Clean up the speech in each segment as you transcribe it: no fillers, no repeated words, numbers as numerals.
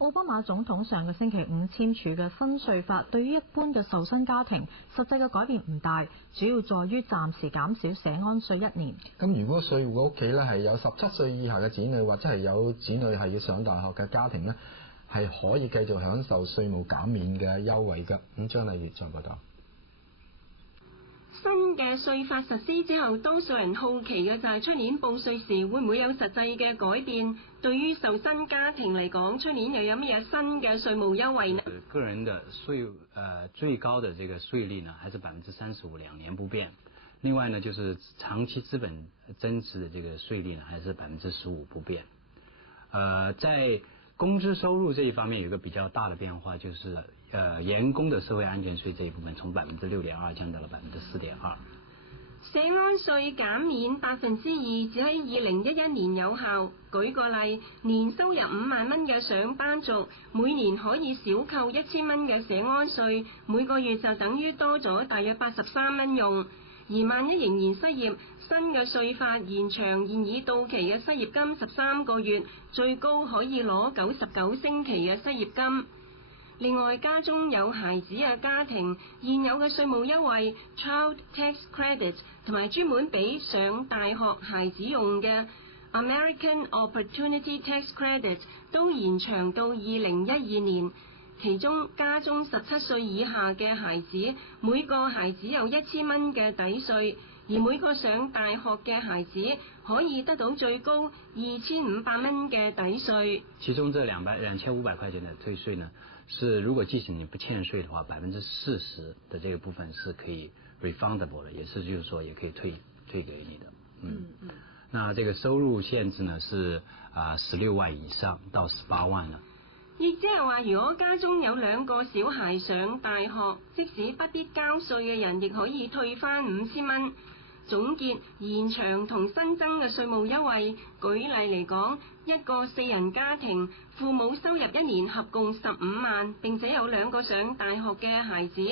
奧巴馬總統上個星期五簽署嘅新稅法，對於一般嘅受薪家庭，實際嘅改變唔大，主要在於暫時減少社安稅1年。咁如果稅戶嘅屋企咧係有17歲以下嘅子女，或者係有子女係要上大學嘅家庭咧，係可以繼續享受稅務減免嘅優惠㗎。咁張麗月再報道。新嘅稅法實施之後，多數人好奇嘅就係出年報稅時會唔會有實際嘅改變？對於受薪家庭嚟講，出年又有乜嘢新嘅稅務優惠呢？個人的最高的這個稅率呢，還是35%，2年不變。另外呢，就是長期資本增值的這個稅率呢，還是15%不變。在工資收入這一方面有一個比較大的變化，就是員工的社會安全稅這一部分從6.2%降到了4.2%。社安稅減免2%，只喺2011年有效。舉個例，年收入5萬蚊嘅上班族，每年可以少扣1000蚊嘅社安稅，每個月就等於多咗大約83蚊用。而萬一仍然失業，新嘅稅法延長現已到期嘅失業金13個月，最高可以攞99星期嘅失業金。另外，家中有孩子嘅家庭，現有嘅稅務優惠 Child Tax Credit 同埋專門俾上大學孩子用嘅 American Opportunity Tax Credit 都延長到2012年。其中家中17歲以下嘅孩子，每個孩子有1000蚊嘅抵稅，而每個上大學嘅孩子可以得到最高2500蚊嘅抵稅。其中這2500塊錢的退稅呢，是如果即使你不欠稅的話，40%的這個部分是可以 refundable 的，也是就是說也可以退給你的。那這個收入限制呢是16萬以上到18萬啦。亦即係話，如果家中有2個小孩上大學，即使不必交稅嘅人，亦可以退翻5000蚊。總結延長同新增嘅稅務優惠，舉例嚟講，一個4人家庭，父母收入1年合共15萬，並且有2個上大學嘅孩子，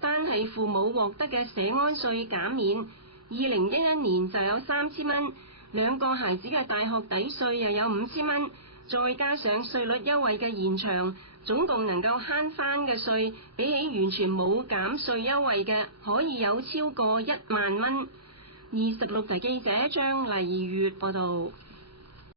單係父母獲得嘅社安稅減免，2011年就有3000蚊，2個孩子嘅大學抵稅又有5000蚊。再加上稅率優惠嘅延長，總共能夠慳翻嘅稅，比起完全冇減稅優惠嘅，可以有超過1萬蚊。26台記者張麗月報道。